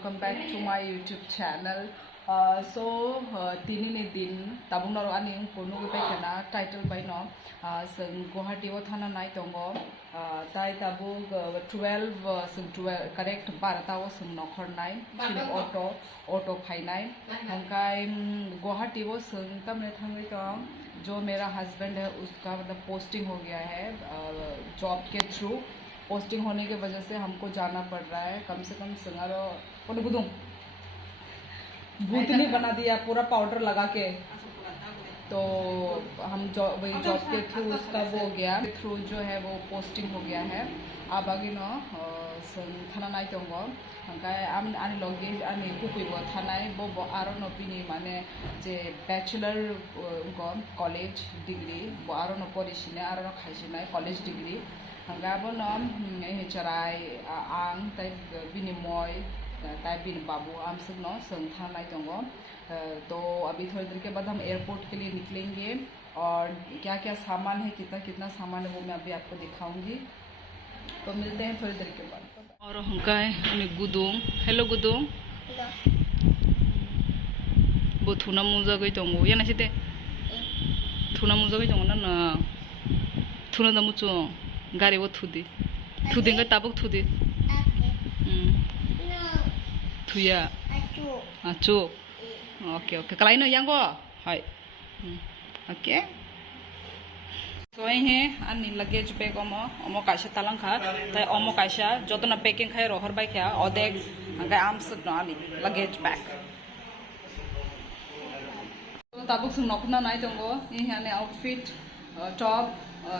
welcome back to my YouTube channel. Tini din tabung naro ani ponu ke kana title by no seng Guwahati wa thana nai tongo tai tabung 12 seng 12 correct barata wa seng nokhor nai chini auto phai nai hangkai Guwahati wa seng tamne thangai tong जो मेरा husband है उसका मतलब posting हो गया है job के through posting होने की वजह से हमको जाना पड़ रहा है कम से कम संगारो भूतनी बना दिया पूरा पाउडर लगा के तो हम वही जॉब के थ्रू उसका वो हो गया थ्रू जो है वो पोस्टिंग हो गया है अब आगे नो थाना नाई तंगो हंकाय आनी लगे आनी कुकुइबो थानाय बो आरो नो पिनि माने जे बैचलर कॉलेज डिग्री बो आरो नो परिसिने आरो नो खाइसिनाय कॉलेज डिग्री हंगाबो नो हेचराय आं ताइ बिनिमय ताइ बिन बाबू आमसक नो संग थानाय तंगो तो अभी थोड़ी देर के बाद हम एयरपोर्ट के लिए निकलेंगे और क्या क्या सामान है कितना कितना सामान है वो मैं अभी आपको दिखाऊंगी तो मिलते हैं थोड़ी देर के बाद और हमका है गुदुंग हेलो गुदुंग वो थुना मुजा गई तो वो या ना सीधे थुना मुजा गई तो ना थुना दमुचो गाड़ी वो थुदी का ताबुक थुदी थुया आचो ओके ओके कलाई नो यांगो हाय ओके सोई है आनी लगेज बैग अमो काशा तालां खा ताई अमो काशा जोतना पैकिंग खाय रोहर बाय क्या ओदेग अंगा आम सद नो आनी लगेज बैग तो ताबुक सुन नखना नाय तंगो ये आने आउटफिट टॉप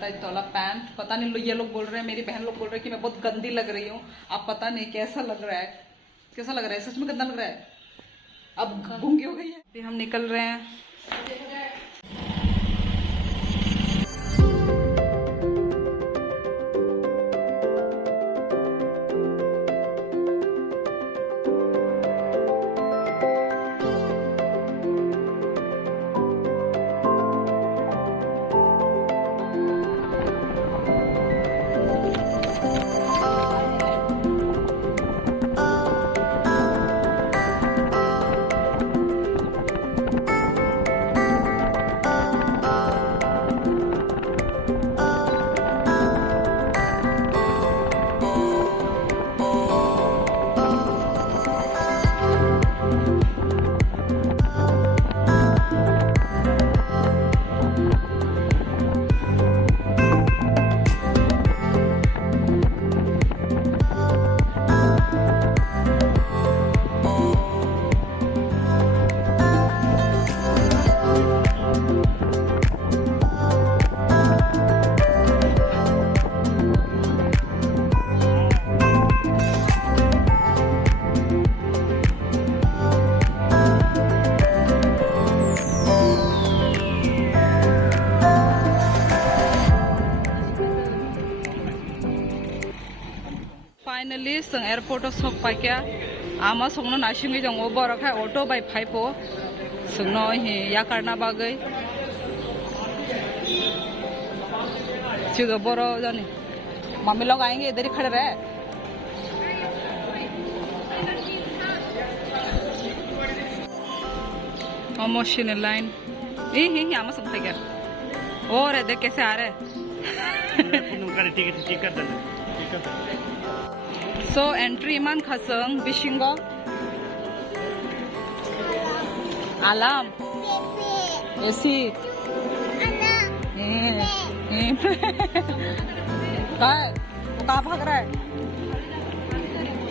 ताई तोला पैंट पता नहीं ये लोग बोल रहे हैं मेरी बहन लोग बोल रहे हैं कि मैं बहुत गंदी लग रही हूँ अब पता नहीं कैसा लग रहा है सच में गंदा लग रहा है अब गूंगी हो गई है फिर हम निकल रहे हैं फाइनली संग एयरपोर्ट सक पाइका आमा संगनो नासिंगै दङ बरखाय ऑटो बाय फाइपो संगनो हे या करना बागै चिगो बरो जानी मम्मी लोग आएंगे इधर ही खड़े रहे मशीन लाइन ये आमा संग पाइका और देख कैसे आ रहे ticket So entry man khasang bishingo alam AC काय वो कहाँ भाग रहा है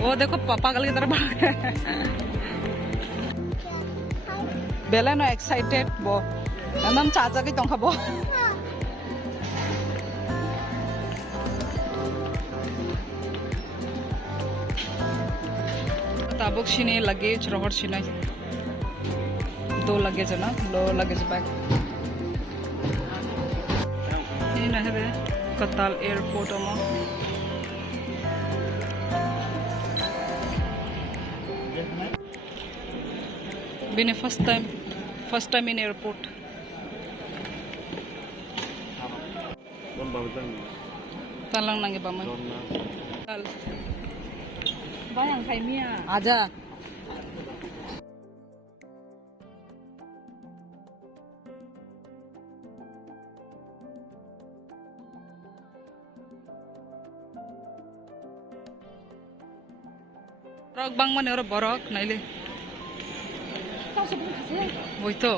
वो देखो पागल की तरफ भाग रहा है बेला नो एक्साइटेड वो एकदम चाचा की तोंखा वो ताबुक शिने लगेज रोहर शिना 2 लगेज है ना 2 लगेज बैग ये ना है कताल एयरपोर्ट में बिने फर्स्ट टाइम इन एयरपोर्ट तालां नांगे बामन Bayang kay Mia. Aja. बरक बांग माने और बरक नाइले वही तो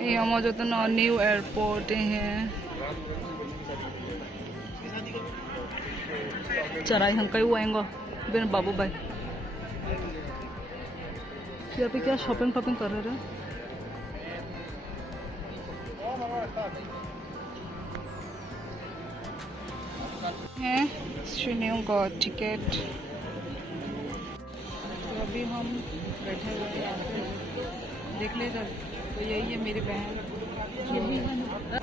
ये हम जो तो न्यू एयरपोर्ट है चराई हम कई आएंगे बिन बाबू भाई यहाँ पे क्या शॉपिंग कर रहे हैं श्रीनियों का टिकट तो अभी हम बैठे हुए हैं यहाँ पे देख ले इधर तो यही है मेरी बहन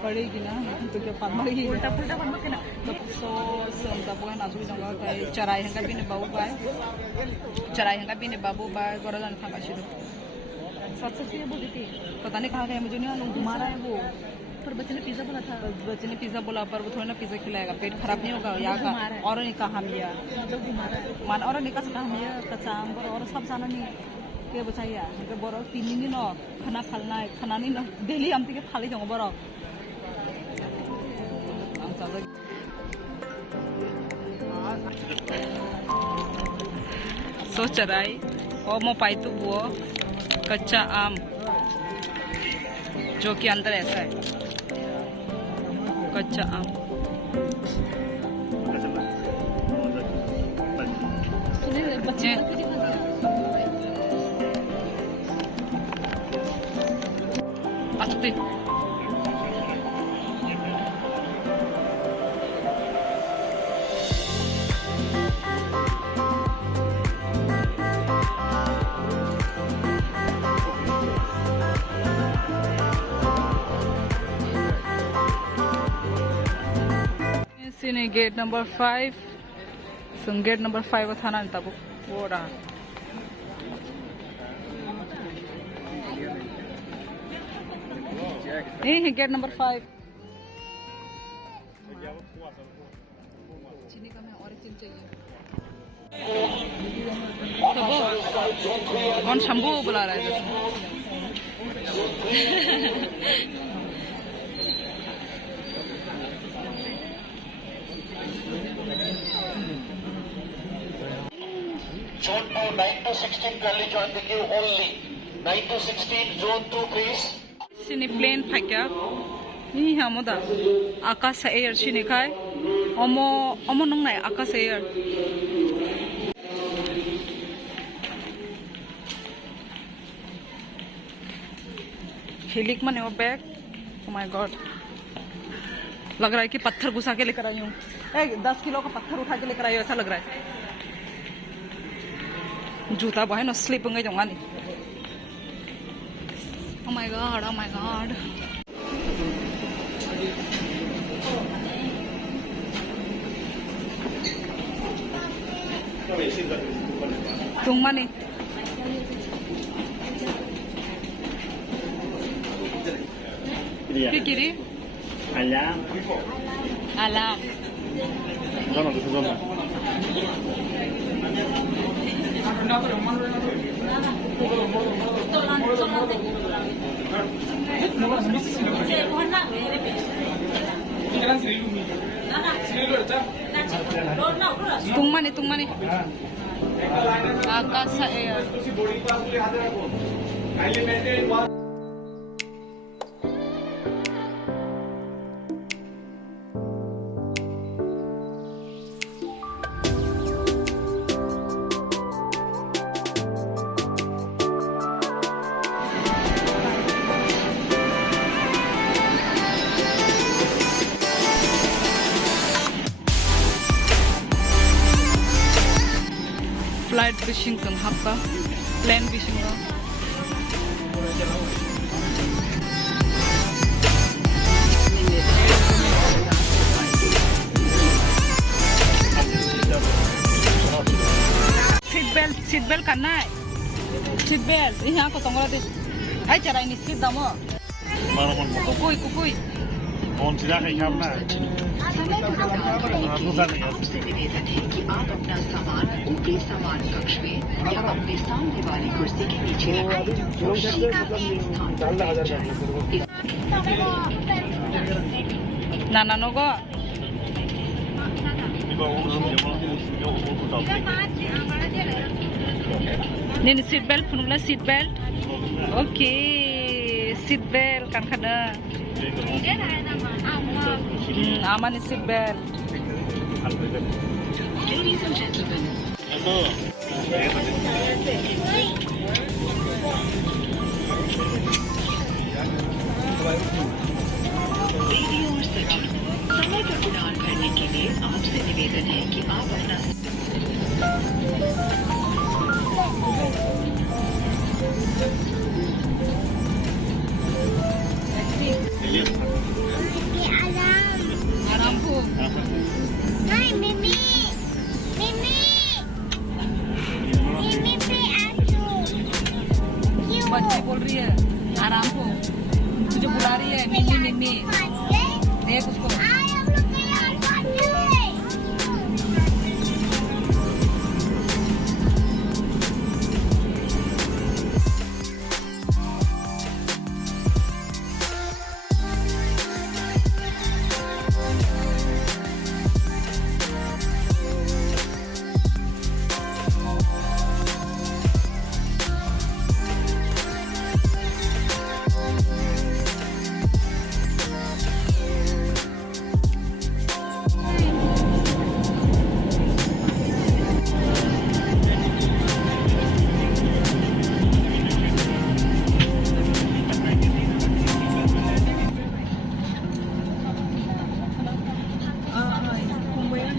पड़ेगी ना तो क्या पार्टी उल्टा पुल्टा बन के ना तो समझा वो नाचू जंगा का चराई हंगा भी ने बाबू बाय गौरव जान खाना शुरू सच से ये बोली थी पता नहीं कहाँ गए मुझे नहीं घुमा रहा है वो पर बच्चे ने पिज़्ज़ा बोला था पर वो थोड़ा ना पिज़्ज़ा खिलाएगा पेट खराब नहीं होगा यहाँ का और नहीं कहा हम या मान और नहीं का हम या कचाम और सब जाना नहीं के बचाइए हमके बरो 3 दिन न खाना खालना है खाना नहीं न डेली हम के खाली जाऊँ बरो सो चराई और मो पाई तो वो कच्चा आम जो कि अंदर ऐसा है कच्चा आम आते sini gate number 5 so gate number 5 था ना तब वो रहा नहीं gate number 5 चीनी का मैं और चीनी चाहिए कौन शंभू बुला रहा है Zone 2, 9 to 16 kindly join the queue only. 9 to 16, Zone 2 please. Sini plane phakya. Ni hamoda. Akas air sini kai. Omo nang nai akas air. Hilik mane वो बैग. Oh my God. लग रहा है कि पत्थर घुसा के लेकर आई हूँ 10 किलो का पत्थर उठा के लेकर आई हूँ ऐसा लग रहा है जूता बहन स्लिप होंगे जाऊंगा नहीं oh my god तुम माने kiri Alam. Tungmani. Akasa air. Flight fishing kan hapka plane fishing ka seat belt करना है seat belt यहाँ को तंगरा दे आई चला इन्हीं seat दामो कुकुई कौन सी जगह यहाँ ना आपसे निवेदन है कि आप अपना सामान ऊपरी सामान कक्ष में या अपने सामने वाली कुर्सी के नीचे रखें और शीघ्र एक स्थान पर बैठ जाएं। नाना नोगो 이거 오늘 Ini seat belt pununglah seat belt. Oke, seat belt kan kada. Aman nih seat belt. Ladies and gentlemen, देवी और सज्जन, समय पर उड़ान भरने के लिए आपसे निवेदन है कि आप अपना आराम को नहीं मिमी मिमी मिमी पे आसू क्यों बच्ची बोल रही है आराम को तुझे बुला रही है मिमी मिमी देख उसको आए हम लोग के यहाँ party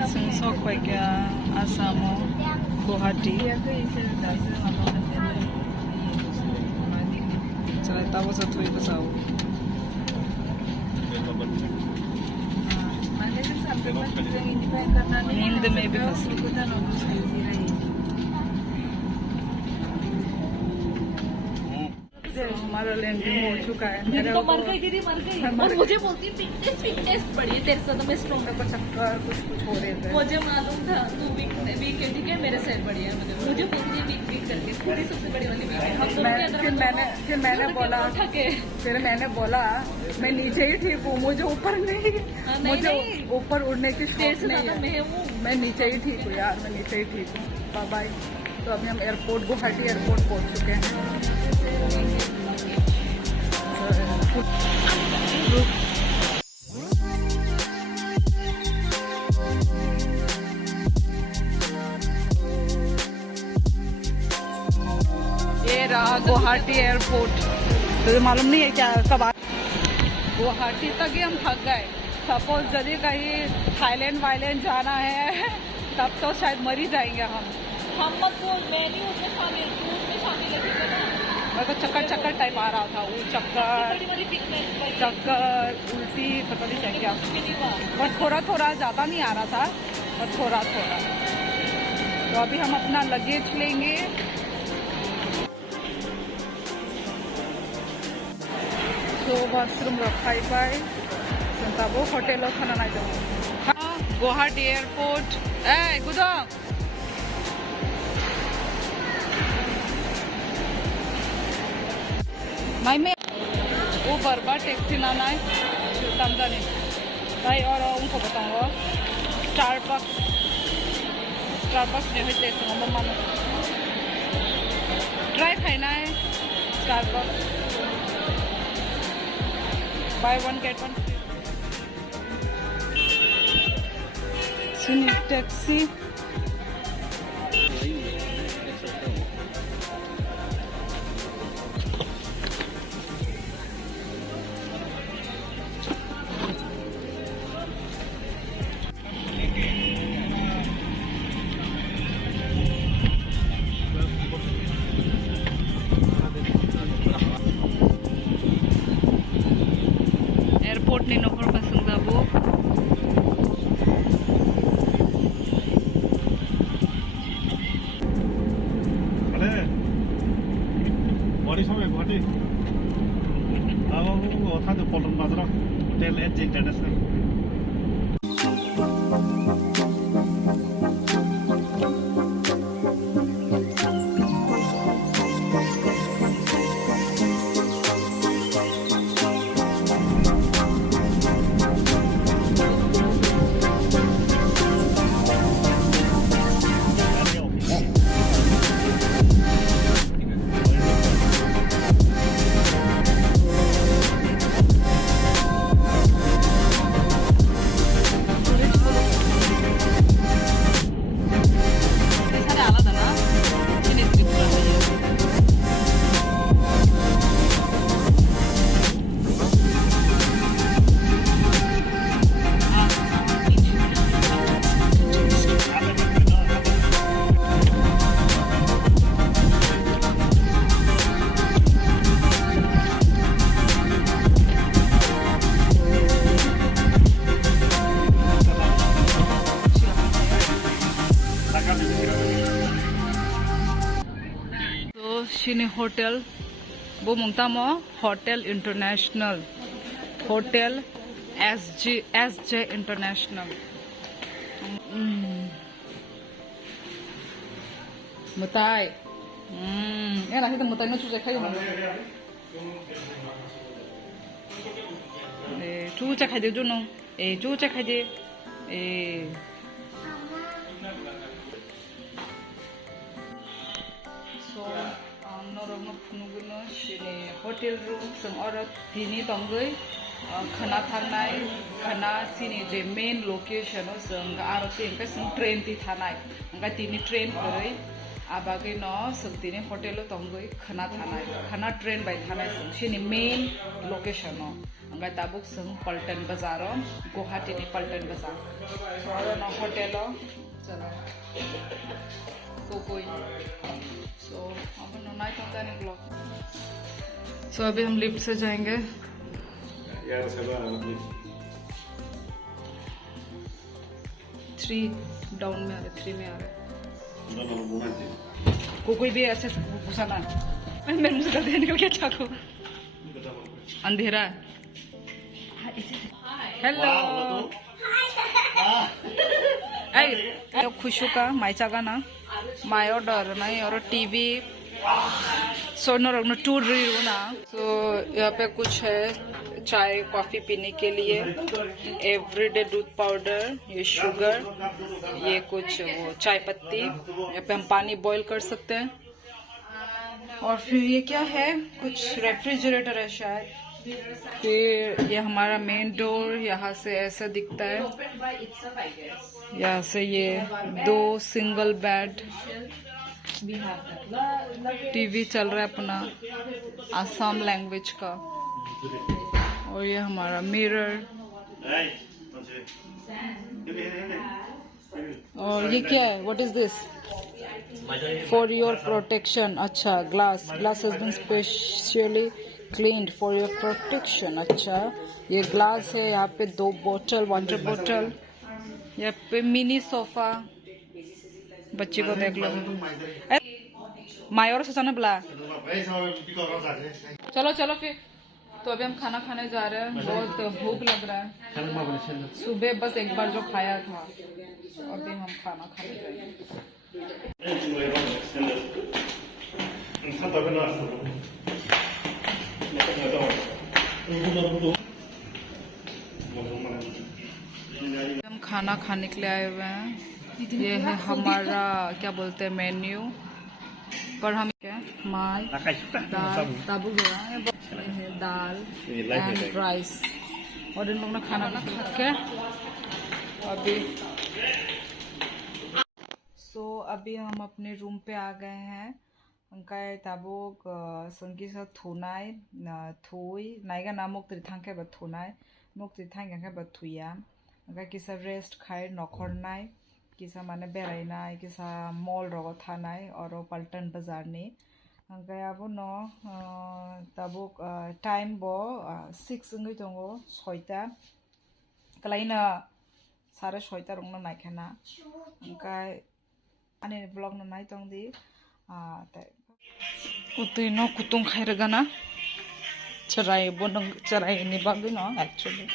Sengsok baik ya Asamo Guwahati. Cerita apa satu itu tahu. नींद में भी फंसी हमारा लैंडिंग हो चुका है दीदी तो मर गई दीदी मर गई और मुझे बोलती फिटनेस फिटनेस बढ़ी है तेरे से तो मैं स्ट्रॉन्ग मेरे को चक्कर कुछ हो रहे थे मुझे मालूम था तू वीक है ठीक है मेरे से बढ़िया है मुझे बोलती है वीक वीक करके खुद ही सबसे बड़ी वाली वीक है हम दोनों के अंदर फिर मैंने बोला थके फिर मैंने बोला मैं नीचे ही ठीक हूँ मुझे ऊपर नहीं नहीं, मुझे नहीं। ऊपर उड़ने की तेरे शौक से नहीं ज्यादा है मैं हूँ मैं नीचे ही ठीक हूँ यार मैं नीचे ही ठीक हूँ बाय बाय तो अभी हम एयरपोर्ट गुवाहाटी एयरपोर्ट पहुँच चुके हैं ये रहा गुवाहाटी एयरपोर्ट तो मालूम नहीं है क्या कब गुवाहाटी तक ही हम थक गए सपोज यदि कहीं थाईलैंड वाईलैंड जाना है तब तो शायद मर ही जाएंगे हम मत बोल मैं नहीं उसमें शामिल तू उसमें शामिल है ठीक है ना मेरे को चक्कर चक्कर टाइप आ रहा था वो चक्कर बड़ी बड़ी फिटनेस बढ़ी चक्कर उल्टी पता नहीं क्या क्या कुछ भी नहीं हुआ बस थोड़ा थोड़ा ज़्यादा नहीं आ रहा था बस थोड़ा थोड़ा तो अभी हम अपना लगेज लेंगे तो वॉशरूम रखाई पाए तब वो होटेल खाना नहीं जाऊँ हाँ गुवाहाटी एयरपोर्ट ए गुदम माई में वो बर्बाद टैक्सी लाना है तंजानी भाई और उनको बताऊंगा स्टारबक्स जो है टेस्ट मम्मा ने ट्राई खाना है Starbucks by one get one सुनी टैक्सी एयरपोर्ट ने नौकर पसंद वो बड़ी समय गुवाहाटी अब वो था तो Paltan Bazaar hotel as international sini hotel bo mungtamo hotel international hotel SJ international mutai ya lah kita mutai no chuje khai na chuje khai de juno chuje khai de so norong phunugno sini hotel room sing ora tini tongai khana thangnai khana sini je main location o sing aro tin ka sing train ti thanai anga tini train koroi abage no sing tini hotel o tongai khana train bai thanai sini main location o anga tabuk sing Paltan Bazar o Guwahati ni Paltan Bazar so aro no hotel o chalo कोई सो अब night होता है blog so अभी हम lift से जाएंगे यार सब 3 डाउन में आ रहे 3 में आ रहे दोनों कोई भी ऐसे घुसाना मेरे मुंह से गलती निकल गया चाकू अंधेरा हेलो आई खुशू का माइचा का ना माय ऑर्डर नहीं और टीवी सोनर अपना टूर रही हूँ ना तो यहाँ पे कुछ है चाय कॉफी पीने के लिए एवरीडे दूध पाउडर ये शुगर ये कुछ वो चाय पत्ती यहाँ पे हम पानी बॉईल कर सकते हैं और फिर ये क्या है कुछ रेफ्रिजरेटर है शायद फिर ये हमारा मेन डोर यहाँ से ऐसा दिखता है यहाँ से ये 2 सिंगल बेड टीवी चल रहा है अपना आसाम लैंग्वेज का और ये हमारा मिरर और ये क्या है what is this for your protection अच्छा glass has been specially cleaned for your protection अच्छा ये ग्लास है यहाँ पे 2 बोतल वाटर बोतल यहाँ पे मिनी सोफा बच्चे को देख लो मायोर से जाना बुला चलो चलो फिर तो अभी हम खाना खाने जा रहे हैं बहुत भूख लग रहा है सुबह बस एक बार जो खाया था अभी हम खाना खाने जाएंगे हम खाना खाने के लिए आए हुए हैं ये है हमारा क्या बोलते हैं मेन्यू पर हम क्या माल दाल ताबू दाल एंड राइस और इन लोगों ने खाना खा के अभी अभी हम अपने रूम पे आ गए हैं उनका ताबुक संगी सा थोनाय थोई नाइगा ना मुक्ति थांके बा थोनाय मुक्ति थांके बा थुया उनका किसा रेस्ट खाए नखरनाय किसा माने बेरायनाय किसा मॉल रगो थानाय और पल्टन बाजार नि उनका अब न ताबुक टाइम बो 6 इंगै दंगो 6टा कलाइना 6:30 रंगनो नायखाना उनका आने ब्लॉग न नाय तंगदि उतै न कुतुं खायरगाना चराय बनों चराय नि बागै न एक्चुअली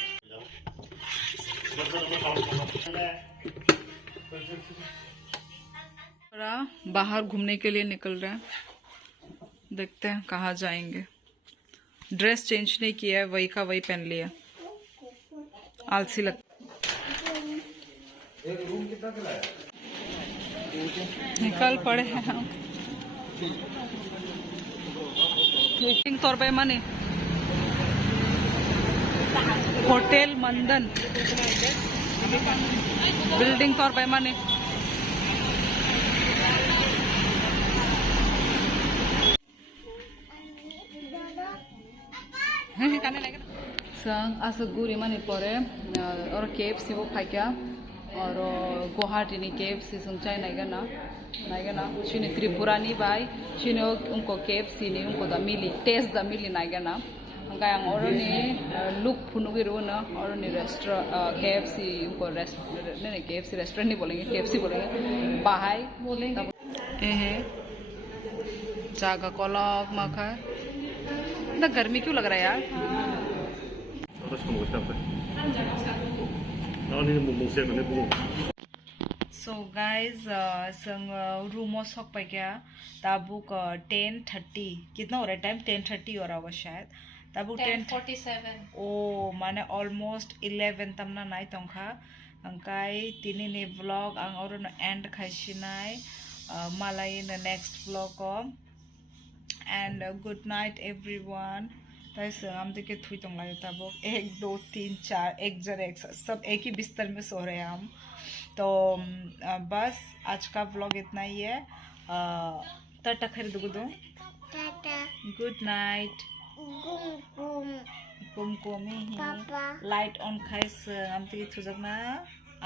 बाहर घूमने के लिए निकल रहे हैं देखते हैं कहाँ जाएंगे ड्रेस चेंज नहीं किया है वही का वही पहन लिया आलसी लग निकल पड़े हैं हम बिल्डिंग तौर पे माने होटल मंदन बिल्डिंग तौर पे माने संग आसगुरी माने परे और KFC वो खाई क्या और गुवाहाटी नी KFC संचाई नाइगना चिनी त्रिपुरानी बाई चिनी उनको KFC नी उनको दा मिली टेस्ट दा मिली नाइगना उनका yang orang ni look punugiru ना और नी रेस्टोरेंट KFC उनको रेस्टोरेंट नहीं KFC रेस्टोरेंट नहीं बोलेंगे KFC बोलेंगे बाहाई बोलेंगे जागा कोलक मखा ना गर्मी क्यों लग रहा है यार Terus kamu siapa? Oh, ini mumpung siang ini bu. So guys संग रूमो सक पे क्या ताबुक 10:30 कितना हो रहा है टाइम 10:30 हो रहा होगा शायद ताबुक 10:47 ओ माने ऑलमोस्ट 11 तमना नाइ तंखा अंकाई तिनी ने व्लॉग आं और न एंड खाइसिनाय मालाई न next vlog and good night everyone तैसे हम देखे थुई तंग लायो ताबुक 1 2 3 4 एक जन एक सब एक ही बिस्तर में सो रहे हैं हम तो बस आज का व्लॉग इतना ही है टाटा खरीद दो Tata. Good night Gum gum. कुमकुमी Papa. लाइट ऑन खाइस हम तो थुजकना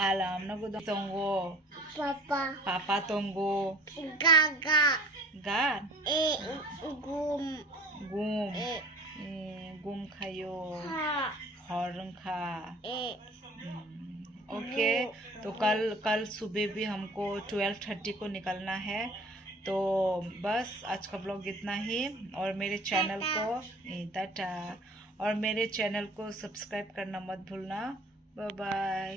आलाम न गुद तंगो Papa. पापा तंगो Gaga. गा Gum. गुम गुम खायो Ha. हॉर्न खा E. ओके तो कल सुबह भी हमको 12:30 को निकलना है तो बस आज का ब्लॉग इतना ही और मेरे चैनल को टाटा और मेरे चैनल को सब्सक्राइब करना मत भूलना बाय बाय